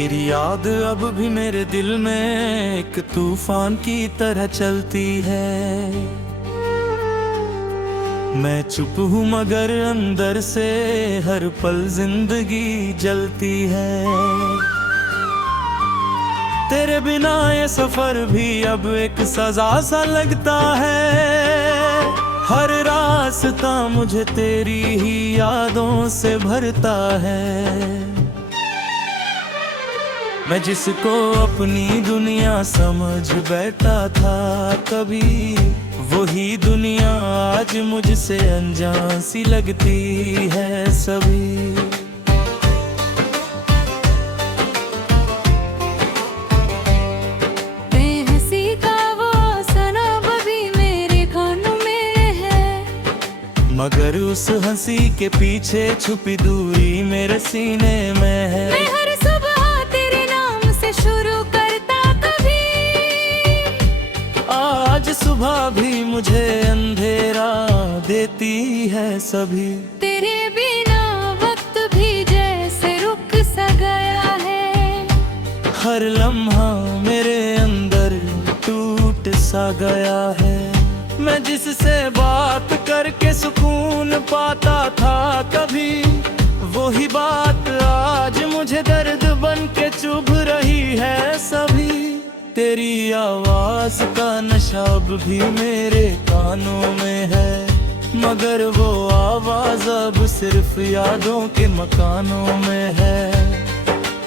तेरी याद अब भी मेरे दिल में एक तूफान की तरह चलती है। मैं चुप हूँ मगर अंदर से हर पल जिंदगी जलती है। तेरे बिना ये सफर भी अब एक सजा सा लगता है। हर रास्ता मुझे तेरी ही यादों से भरता है। मैं जिसको अपनी दुनिया समझ बैठा था कभी, वही दुनिया आज मुझसे अनजान सी लगती है सभी। बेहसी का वो सनम अभी मेरे कानों में है, मगर उस हंसी के पीछे छुपी दूरी मेरे सीने में है। मैं हर सुबह तेरे नाम से शुरू करता कभी, आज सुबह भी मुझे अंधेरा देती है सभी। तेरे बिना वक्त भी जैसे रुक सा गया है। हर लम्हा मेरे अंदर टूट सा गया है। मैं जिससे बात करके सुकून पाता था कभी, वही बात आज मुझे दर्द बन के चुभ रही है सभी। तेरी आवाज का नशा अब भी मेरे कानों में है, मगर वो आवाज अब सिर्फ यादों के मकानों में है।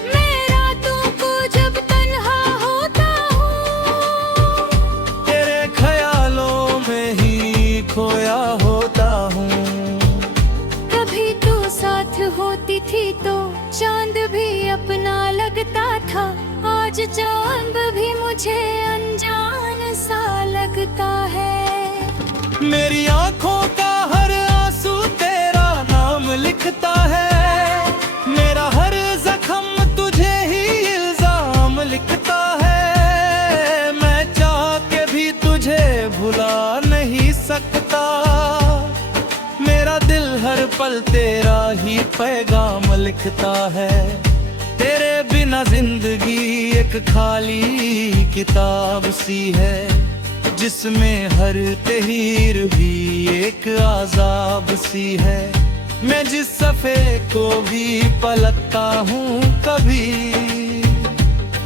मैं रातों को जब तन्हा होता हूँ, तेरे ख्यालों में ही खोया होता हूँ। कभी तू साथ होती थी तो चांद भी अपना लगता था। आज चांद भी मुझे अनजान सा लगता है। मेरी आंखों का हर आंसू तेरा नाम लिखता है। मेरा हर जख्म तुझे ही इल्जाम लिखता है। मैं चाह के भी तुझे भुला नहीं सकता। मेरा दिल हर पल तेरा ही पैगाम लिखता है। तेरे बिना जिंदगी एक खाली किताब सी है, जिसमें हर तहरीर भी एक आज़ाब सी है। मैं जिस सफ़े को भी पलटता हूँ कभी,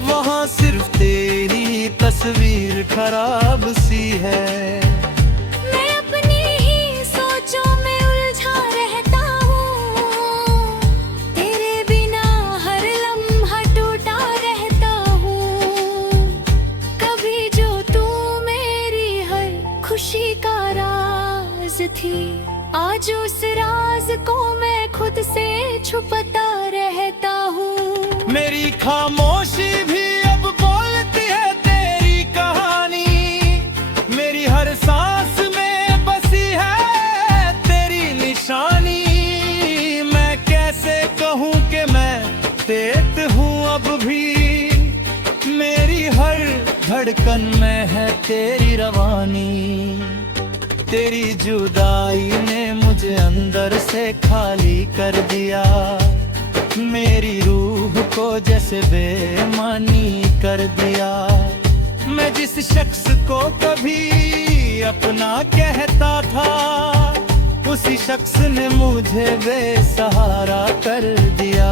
वहाँ सिर्फ तेरी तस्वीर खराब सी है। मैं अपनी ही सोचों में उलझा रहता हूँ, तेरे बिना हर लम्हा टूटा रहता हूँ। कभी जो तू मेरी हर खुशी का राज थी, आज उस राज को मैं खुद से छुपाता रहता हूँ। मेरी खामोशी भी अब बोलती है तेरी कहानी। मेरी हर सांस में बसी है तेरी निशानी। मैं कैसे कहूँ कि मैं तेज हूँ अब भी, मेरी हर धड़कन में है तेरी रवानी। तेरी जुदाई ने मुझे अंदर से खाली कर दिया। मेरी रूह को जैसे बेमानी कर दिया। मैं जिस शख्स को कभी अपना कहता था, उसी शख्स ने मुझे बेसहारा कर दिया।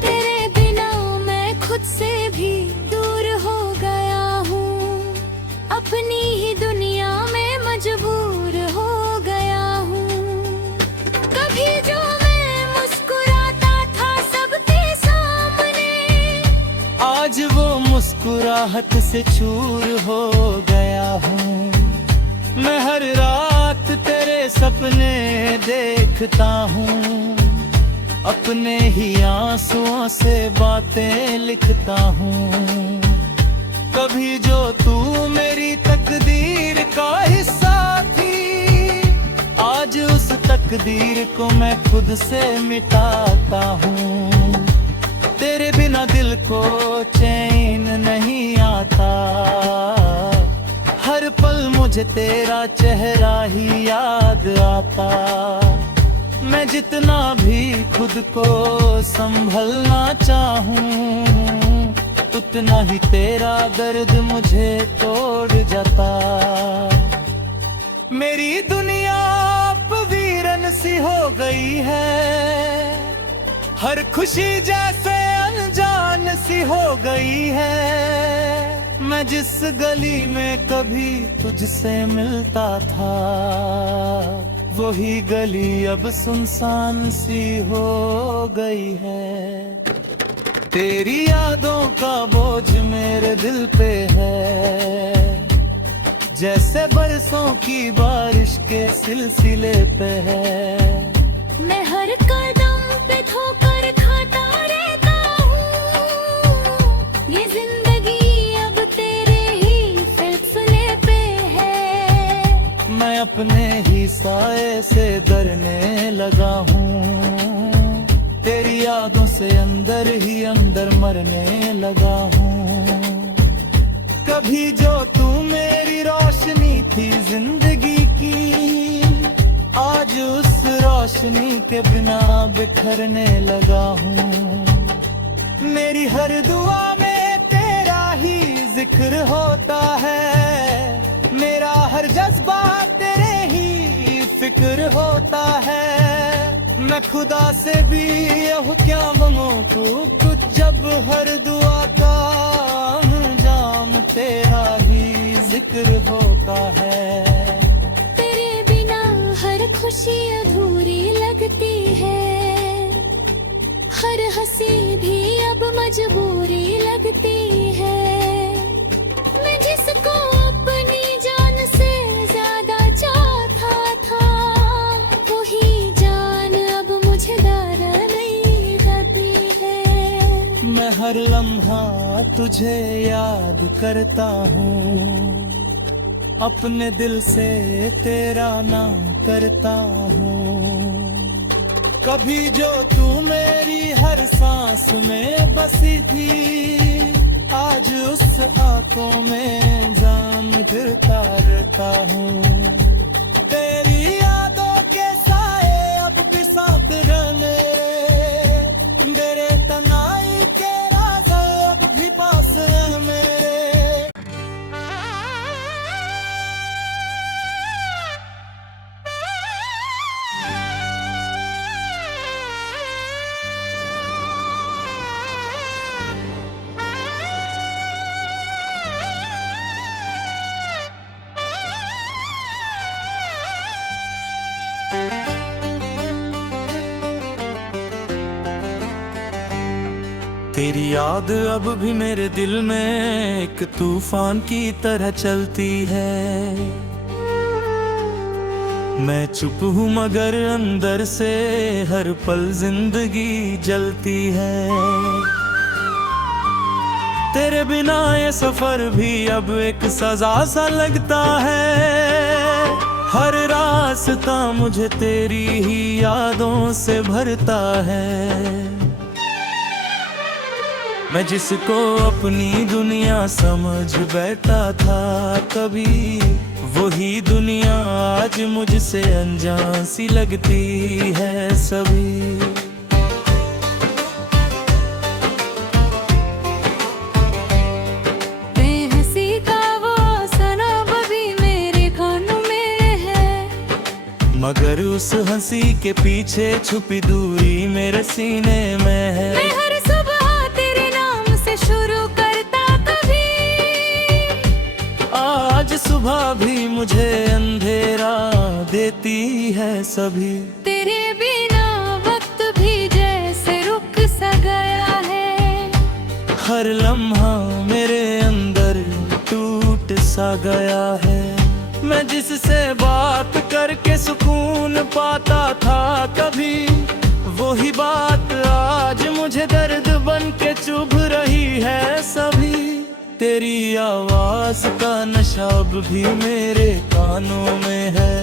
तेरे बिना मैं खुद से भी दूर हो गया हूँ, अपनी ही दुनिया में मजबूर हो गया हूँ। कभी जो मैं मुस्कुराता था सबके सामने, आज वो मुस्कुराहट से चूर हो गया हूँ। मैं हर रात तेरे सपने देखता हूँ, अपने ही आंसुओं से बातें लिखता हूँ। कभी जो तू मेरी तकदीर का हिस्सा थी, आज उस तकदीर को मैं खुद से मिटाता हूँ। तेरे बिना दिल को चैन नहीं आता। हर पल मुझे तेरा चेहरा ही याद आता। मैं जितना भी खुद को संभलना चाहूं, उतना ही तेरा दर्द मुझे तोड़ जाता। मेरी दुनिया अब वीरन सी हो गई है, हर खुशी जैसे अनजान सी हो गई है। मैं जिस गली में कभी तुझसे मिलता था, वही गली अब सुनसान सी हो गई है। तेरी यादों का बोझ मेरे दिल पे है, जैसे बरसों की बारिश के सिलसिले पे है। मैं हर कदम पे ठोकर खाता रहता हूँ, ये जिंदगी अब तेरे ही फैसले पे है। मैं अपने ही साए से डरने लगा हूँ, तेरी यादों से अंदर ही अंदर मरने लगा हूँ। कभी जो तू मेरी रोशनी थी जिंदगी की, आज उस रोशनी के बिना बिखरने लगा हूँ। मेरी हर दुआ में तेरा ही जिक्र होता है, मेरा हर जज्बा तेरे ही फिक्र होता है। मैं खुदा से भी यह क्या मांगू कुछ, जब हर दुआ का अंजाम तेरा ही जिक्र होता है। तेरे बिना हर खुशी अधूरी लगती है, हर हंसी भी अब मजबूरी लगती है। मैं जिसको अपनी जान से ज्यादा चाहता था, वही जान अब मुझे डर नहीं देती है। मैं हर लम्हा तुझे याद करता हूँ, अपने दिल से तेरा नाम करता हूँ। कभी जो तू मेरी हर सांस में बसी थी, आज उस आंखों में जाम गिरता रहता हूँ। तेरी यादों के साए अब भी साथ रहने, तेरे तनाई के राज अब भी पास है मेरे। तेरी याद अब भी मेरे दिल में एक तूफान की तरह चलती है। मैं चुप हूँ मगर अंदर से हर पल जिंदगी जलती है। तेरे बिना ये सफर भी अब एक सजा सा लगता है। हर रास्ता मुझे तेरी ही यादों से भरता है। मैं जिसको अपनी दुनिया समझ बैठा था कभी, वही दुनिया आज मुझसे अनजान सी लगती है सभी। बेहसी का वो सनम भी मेरे कानों में है, मगर उस हंसी के पीछे छुपी दूरी मेरे सीने में है। मैं हर सुबह तेरे नाम से शुरू करता कभी, आज सुबह भी मुझे अंधेरा देती है सभी। तेरे बिना वक्त भी जैसे रुक सा गया है। हर लम्हा मेरे अंदर टूट सा गया है। मैं जिससे बात करके सुकून पाता था कभी, वही बात आज मुझे दर्द बन के चुभ रही है सभी। तेरी आवाज का नशा अब भी मेरे कानों में है,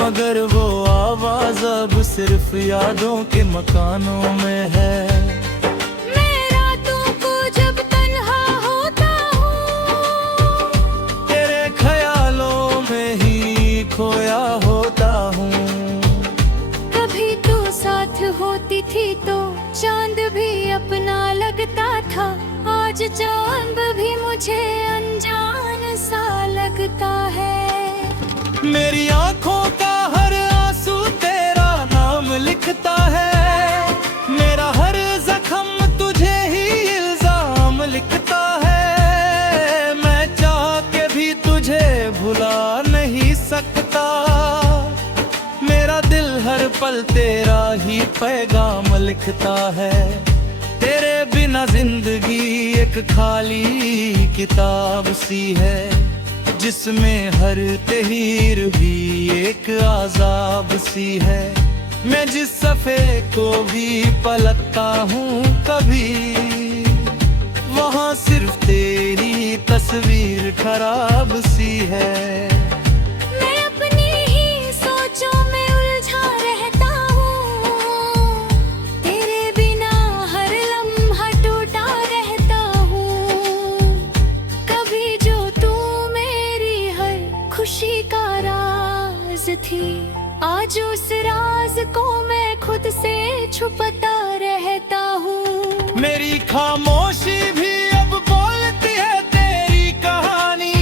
मगर वो आवाज अब सिर्फ यादों के मकानों में है। मैं रातों को जब तन्हा होता हूँ, तेरे ख्यालों में ही खोया होता हूँ। कभी तू चांद भी मुझे अनजान सा लगता है। मेरी आंखों का हर आंसू तेरा नाम लिखता है, मेरा हर जख्म तुझे ही इल्जाम लिखता है। मैं चाह के भी तुझे भुला नहीं सकता, मेरा दिल हर पल तेरा ही पैगाम लिखता है। तेरे बिना जिंदगी एक खाली किताब सी है, जिसमें हर तहरीर भी एक आजाब सी है। मैं जिस सफ़े को भी पलटता हूँ कभी, वहाँ सिर्फ तेरी तस्वीर खराब सी है। मैं अपनी ही सोचों में उलझा रहता हूँ, तेरे बिना हर लम्हा टूटा रहता हूँ। कभी जो तू मेरी हर खुशी का राज थी, आज उस राज को मैं खुद से छुपाता रहता हूँ। मेरी खामोशी भी अब बोलती है तेरी कहानी,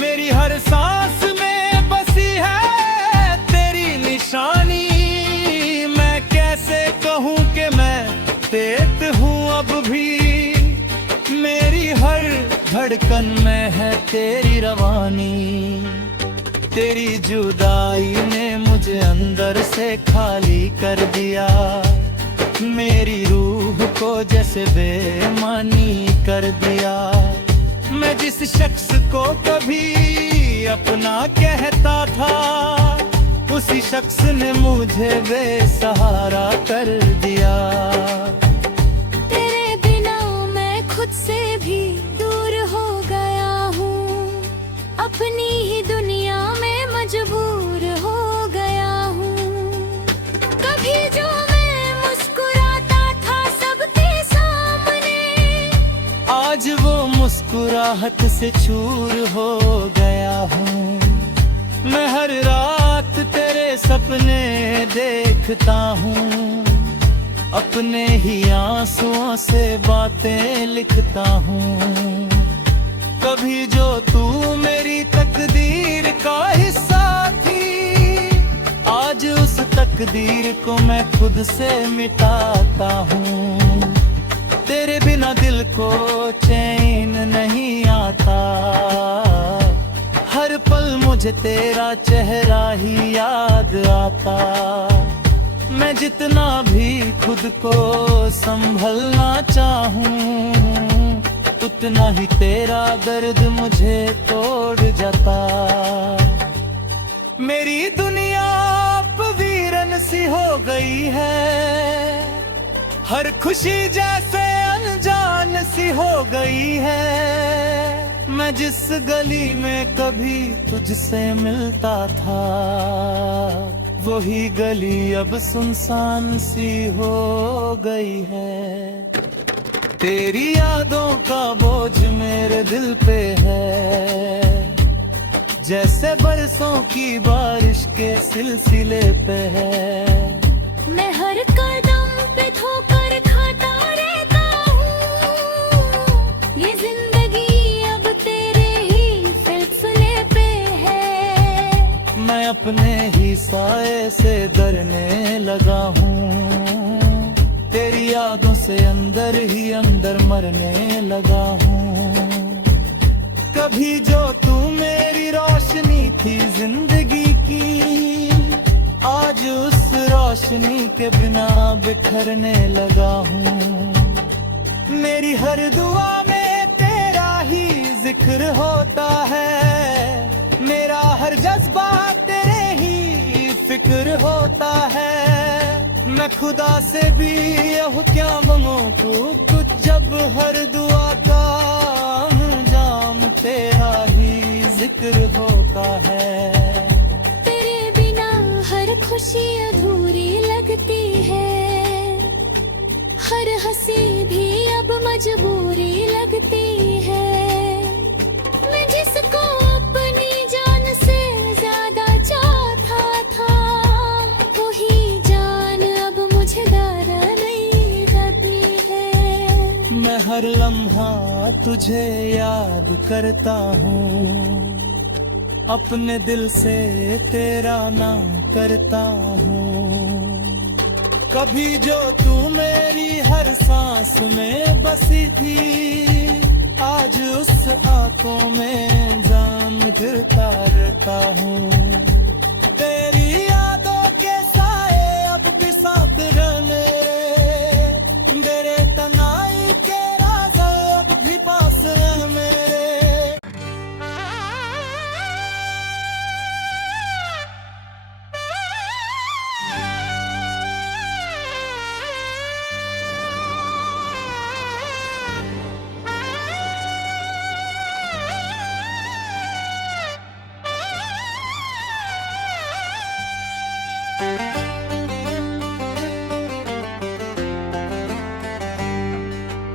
मेरी हर सांस में बसी है तेरी निशानी। मैं कैसे कहूँ कि मैं तेज हूँ अब भी, मेरी हर धड़कन में है तेरी रवानी। तेरी जुदाई ने मुझे अंदर से खाली कर दिया, मेरी रूह को जैसे बेमानी कर दिया। मैं जिस शख्स को कभी अपना कहता था, उसी शख्स ने मुझे बेसहारा कर दिया। तेरे बिना मैं खुद से भी दूर हो गया हूँ, अपनी ही दुनिया में मजबूर हो गया हूँ। कभी जो मैं मुस्कुराता था सबके सामने, आज वो मुस्कुराहट से चूर हो गया हूँ। मैं हर रात तेरे सपने देखता हूँ, अपने ही आंसुओं से बातें लिखता हूँ। कभी जो तू मेरी तकदीर का हिस्सा थी, आज उस तकदीर को मैं खुद से मिटाता हूँ। तेरे बिना दिल को चैन नहीं आता, हर पल मुझे तेरा चेहरा ही याद आता। मैं जितना भी खुद को संभलना चाहूँ, उतना ही तेरा दर्द मुझे तोड़ जाता। मेरी दुनिया अब वीरन सी हो गई है, हर खुशी जैसे अनजान सी हो गई है। मैं जिस गली में कभी तुझसे मिलता था, वही गली अब सुनसान सी हो गई है। तेरी यादों का बोझ मेरे दिल पे है, जैसे बरसों की बारिश के सिलसिले पे है। मैं हर कदम पे ठोकर खाता रहता हूँ, ये जिंदगी अब तेरे ही फैसले पे है। मैं अपने ही साए से डरने लगा हूँ, तेरी यादों से अंदर ही अंदर मरने लगा हूँ। कभी जो तू मेरी रोशनी थी जिंदगी की, आज उस रोशनी के बिना बिखरने लगा हूँ। मेरी हर दुआ में तेरा ही जिक्र होता है, मेरा हर जज्बा तेरे ही फिक्र होता है। मैं खुदा से भी यह क्या मांगू कुछ, जब हर दुआ का अंजाम तेरा ही जिक्र होता है। तेरे बिना हर खुशी अधूरी लगती है, हर हंसी भी अब मजबूरी लगती है। मैं जिसको अपनी जान से ज्यादा चाहता था, वही जान अब मुझे डर नहीं देती है। मैं हर लम्हा तुझे याद करता हूँ, अपने दिल से तेरा नाम करता हूँ। कभी जो तू मेरी हर सांस में बसी थी, आज उस आंखों में जाम गिरता रहता हूँ। तेरी यादों के साए अब भी साथ रहने, मेरे तनाई के राज अब भी पास है मेरे।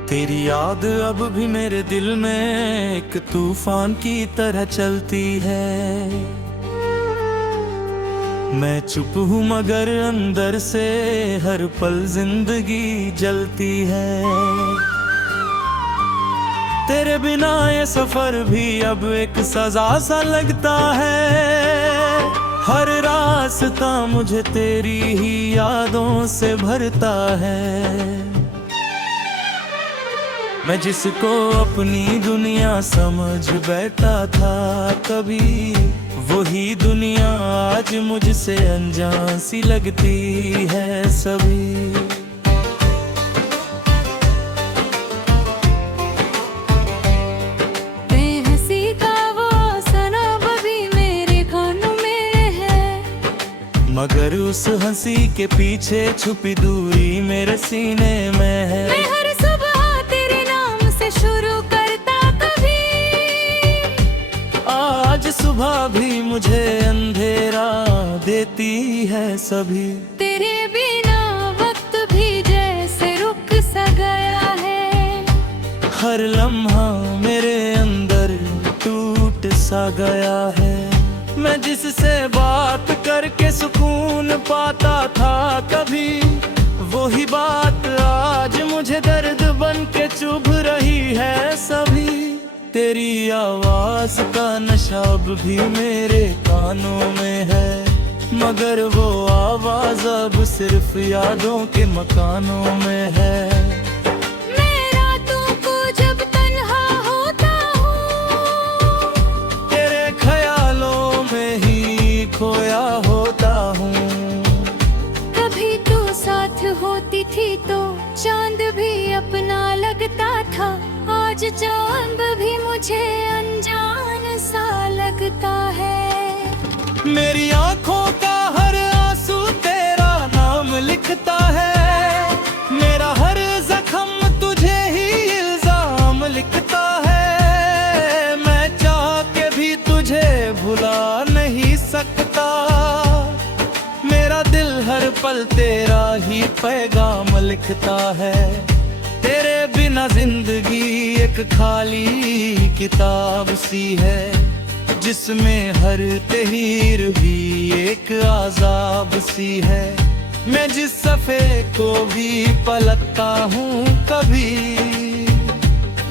तेरी याद अब भी मेरे दिल में एक तूफान की तरह चलती है। मैं चुप हूँ मगर अंदर से हर पल जिंदगी जलती है। तेरे बिना ये सफर भी अब एक सजा सा लगता है। हर रास्ता मुझे तेरी ही यादों से भरता है। मैं जिसको अपनी दुनिया समझ बैठा था कभी, वही दुनिया आज मुझसे अनजान सी लगती है सभी। बेहसी का वो सनम भी मेरे कानों में है, मगर उस हंसी के पीछे छुपी दूरी मेरे सीने में है। मैं हर सुबह तेरे नाम से शुरू करता कभी, आज सुबह भी मुझे अंधेरा देती है सभी। तेरे बिना वक्त भी जैसे रुक सा गया है। हर लम्हा मेरे अंदर टूट सा गया है। मैं जिससे बात करके सुकून पाता था कभी, वही बात आज मुझे दर्द बन के चुभ रही है सभी। तेरी आवाज का नशा अब भी मेरे कानों में है, मगर वो आवाज अब सिर्फ यादों के मकानों में है। मैं रातों को जब तन्हा होता हूँ, तेरे ख्यालों में ही खोया होता हूँ। कभी तू साथ होती थी तो चांद भी अपना लगता था। आज चांद भी मुझे अनजान सा लगता है। मेरी आंखों का हर आंसू तेरा नाम लिखता है। मेरा हर जख्म तुझे ही इल्जाम लिखता है। मैं चाह के भी तुझे भुला नहीं सकता। मेरा दिल हर पल तेरा ही पैगाम लिखता है। तेरे बिना जिंदगी एक खाली किताब सी है, जिसमें हर तहरीर भी एक आजाब सी है। मैं जिस सफ़े को भी पलटता हूँ कभी,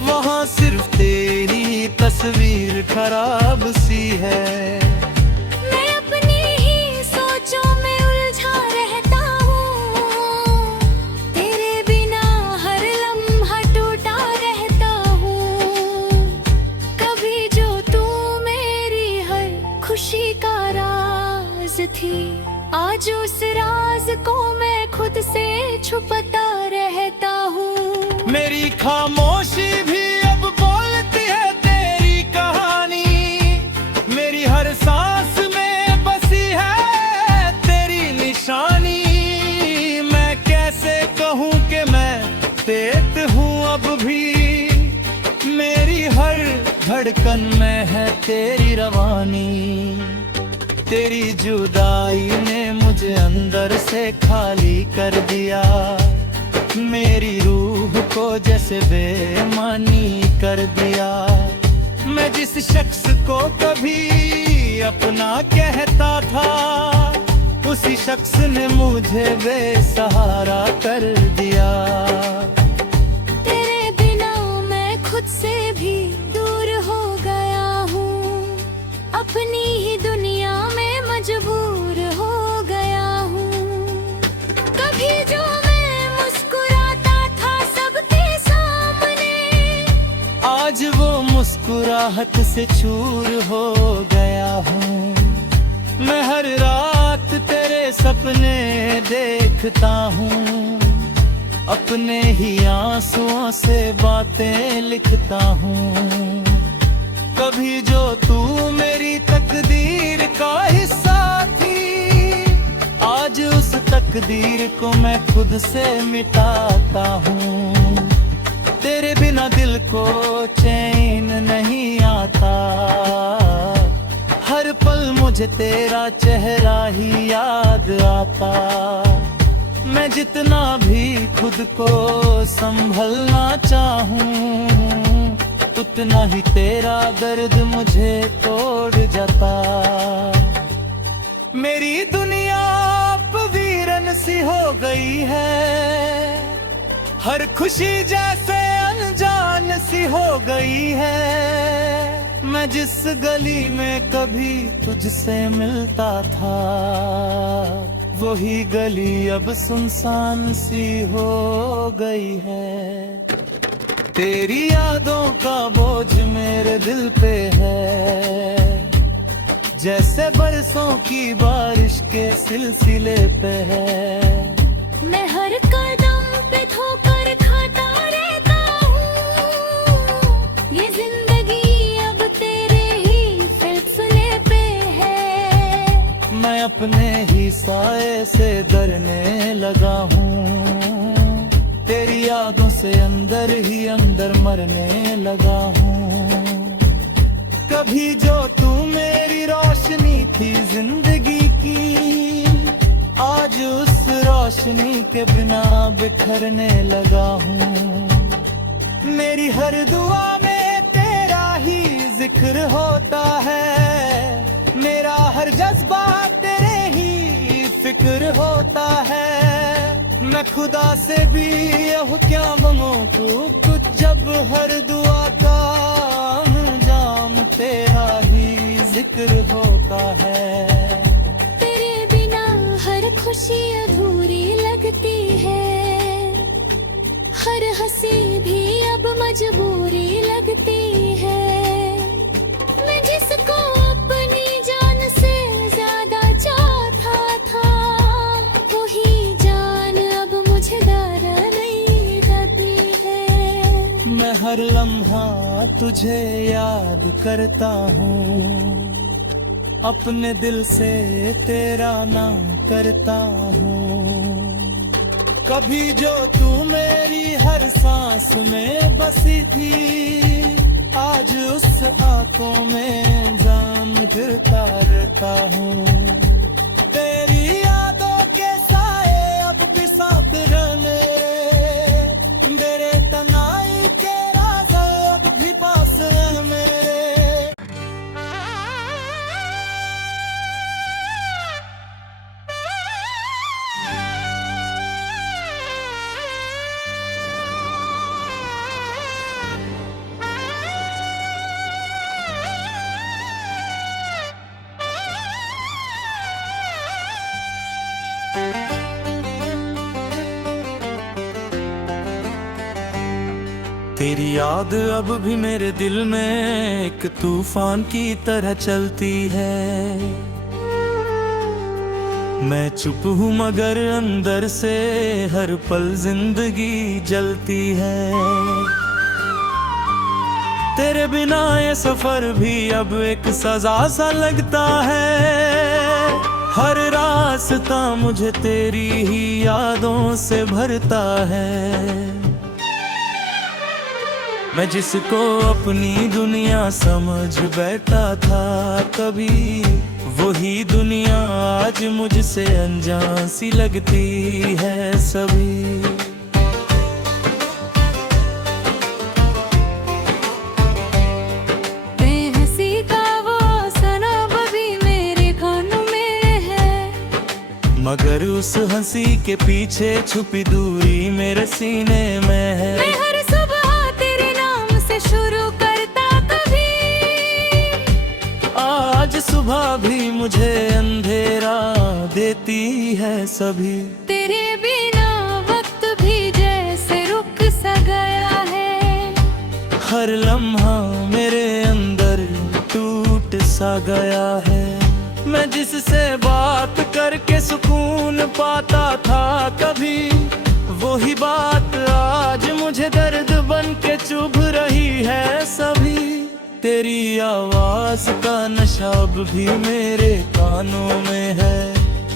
वहाँ सिर्फ तेरी तस्वीर खराब सी है। मैं अपनी ही सोचों में उलझा रहता हूँ, तेरे बिना हर लम्हा टूटा रहता हूँ। कभी जो तू मेरी हर खुशी का राज थी, आज उस राज को मैं खुद से छुपाता रहता हूँ। मेरी खामोशी भी अब बोलती है तेरी कहानी। मेरी हर सांस में बसी है तेरी निशानी। मैं कैसे कहूँ कि मैं तेज हूँ अब भी, मेरी हर धड़कन में है तेरी रवानी। तेरी जुदाई ने मुझे अंदर से खाली कर दिया। मेरी रूह को जैसे बेमानी कर दिया। मैं जिस शख्स को कभी अपना कहता था, उसी शख्स ने मुझे बेसहारा कर दिया। तेरे बिना मैं खुद से भी दूर हो गया हूँ, अपनी ही दुनिया में मजबूर हो गया हूँ। कभी जो मैं मुस्कुराता था सबके सामने, आज वो मुस्कुराहट से चूर हो गया हूँ। मैं हर रात तेरे सपने देखता हूँ, अपने ही आंसुओं से बातें लिखता हूँ। कभी जो तू मेरी तकदीर का हिस्सा थी, आज उस तकदीर को मैं खुद से मिटाता हूँ। तेरे बिना दिल को चैन नहीं आता, हर पल मुझे तेरा चेहरा ही याद आता। मैं जितना भी खुद को संभलना चाहूं, उतना ही तेरा दर्द मुझे तोड़ जाता। मेरी दुनिया अब वीरन सी हो गई है, हर खुशी जैसे अनजान सी हो गई है। मैं जिस गली में कभी तुझसे मिलता था, वही गली अब सुनसान सी हो गई है। तेरी यादों का बोझ मेरे दिल पे है, जैसे बरसों की बारिश के सिलसिले पे है। मैं हर कदम पे ठोकर खाता रहता हूँ, ये जिंदगी अब तेरे ही फैसले पे है। मैं अपने ही साए से डरने लगा हूँ, तेरी यादों से अंदर ही अंदर मरने लगा हूँ। कभी जो तू मेरी रोशनी थी जिंदगी की, आज उस रोशनी के बिना बिखरने लगा हूँ। मेरी हर दुआ में तेरा ही जिक्र होता है, मेरा हर जज्बा तेरे ही फिक्र होता है। मैं खुदा से भी यह क्या मांगूं तू कुछ, जब हर दुआ का अंजाम तेरा ही जिक्र होता है। तेरे बिना हर खुशी अधूरी लगती है, हर हंसी भी अब मजबूरी लगती है। मैं जिसको अपनी जान से ज्यादा चाहता था, वही जान अब मुझे डर नहीं देती है। मैं हर लम्हा तुझे याद करता हूँ, अपने दिल से तेरा नाम करता हूँ। कभी जो तू मेरी हर सांस में बसी थी, आज उस आंखों में जाम गिरता रहता हूँ। तेरी यादों के साए अब भी साथ रहने, मेरे तनाई के राज अब भी पास है मेरे। तेरी याद अब भी मेरे दिल में एक तूफान की तरह चलती है। मैं चुप हूँ मगर अंदर से हर पल जिंदगी जलती है। तेरे बिना ये सफर भी अब एक सजा सा लगता है। हर रास्ता मुझे तेरी ही यादों से भरता है। मैं जिसको अपनी दुनिया समझ बैठा था कभी, वही दुनिया आज मुझसे अनजान सी लगती है सभी। बेहसी का वो सनम भी मेरे खानों में है, मगर उस हंसी के पीछे छुपी दूरी मेरे सीने में है। मैं हर सुबह तेरे नाम से शुरू मुझे अंधेरा देती है सभी। तेरे बिना वक्त भी जैसे रुक सा गया है। हर लम्हा मेरे अंदर टूट सा गया है। मैं जिससे बात करके सुकून पाता था कभी, वही बात आज मुझे दर्द बन के चुभ रही है सभी। तेरी आवाज का नशा अब भी मेरे कानों में है,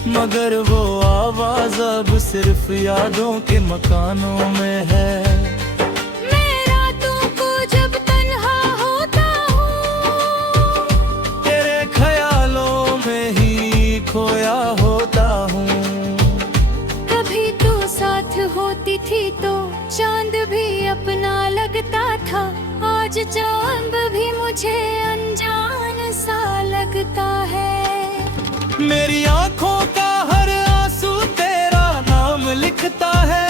मगर वो आवाज अब सिर्फ यादों के मकानों में है। मैं रातों को जब तन्हा होता हूँ, तेरे ख्यालों में ही खोया होता हूँ। कभी तू साथ होती थी तो चांद भी अपना लगता था। आज चांद भी मुझे अनजान सा लगता है। मेरी आंखों का हर आंसू तेरा नाम लिखता है।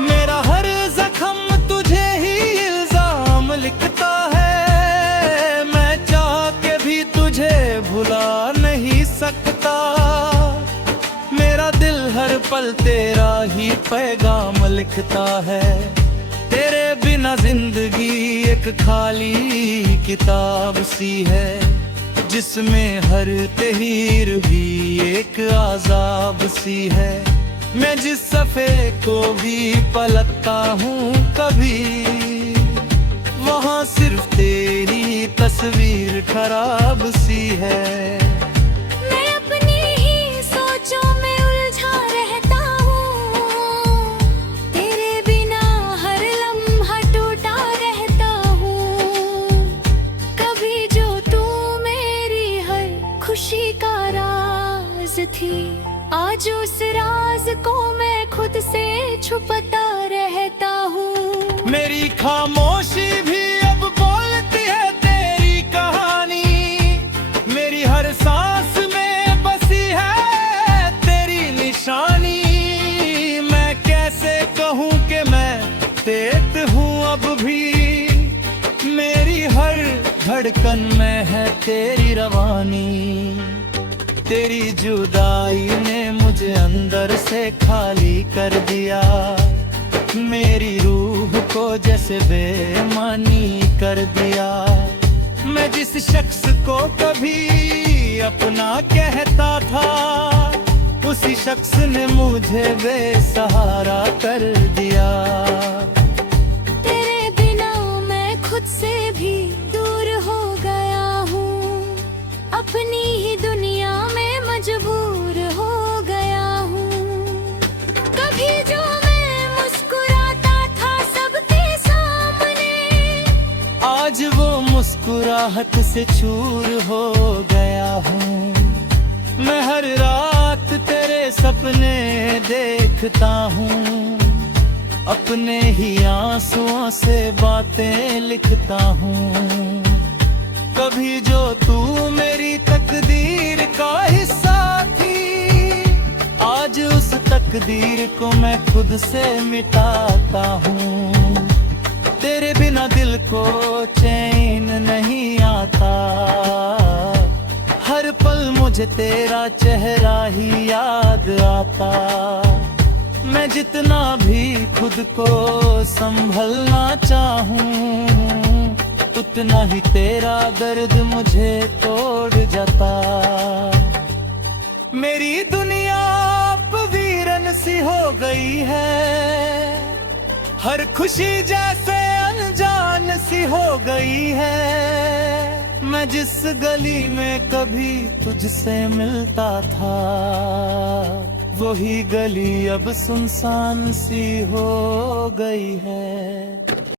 मेरा हर जख्म तुझे ही इल्जाम लिखता है। मैं चाह के भी तुझे भुला नहीं सकता। मेरा दिल हर पल तेरा ही पैगाम लिखता है। तेरे बिना जिंदगी एक खाली किताब सी है, जिसमें हर तहरीर भी एक आजाब सी है। मैं जिस सफ़े को भी पलटता हूँ कभी, वहाँ सिर्फ तेरी तस्वीर खराब सी है। मैं अपनी ही सोचों में उलझा रहता हूँ। तेरे बिना हर लम्हा टूटा रहता हूँ। कभी जो तू मेरी हर खुशी का राज थी, आज उस राज को मैं खुद से छुपाता रहता हूँ। मेरी खामोशी भी अब बोलती है तेरी कहानी। मेरी हर सांस में बसी है तेरी निशानी। मैं कैसे कहूँ कि मैं तेज हूँ अब भी, मेरी हर धड़कन में है तेरी रवानी। तेरी जुदाई ने मुझे अंदर से खाली कर दिया। मेरी रूह को जैसे बेमानी कर दिया। मैं जिस शख्स को कभी अपना कहता था, उसी शख्स ने मुझे बेसहारा कर दिया। तेरे बिना मैं खुद से भी दूर हो गया हूँ। अपनी ही दुनिया में मजबूर हो गया हूँ। कभी जो मैं मुस्कुराता था सबके सामने, आज वो मुस्कुराहट से चूर हो गया हूँ। मैं हर रात तेरे सपने देखता हूँ, अपने ही आंसुओं से बातें लिखता हूँ। कभी जो तू मेरी तकदीर का हिस्सा थी, आज उस तकदीर को मैं खुद से मिटाता हूँ। तेरे बिना दिल को चैन नहीं आता। हर पल मुझे तेरा चेहरा ही याद आता। मैं जितना भी खुद को संभलना चाहूँ, उतना ही तेरा दर्द मुझे तोड़ जाता। मेरी दुनिया अब वीरन सी हो गई है। हर खुशी जैसे अनजान सी हो गई है। मैं जिस गली में कभी तुझसे मिलता था, वही गली अब सुनसान सी हो गई है।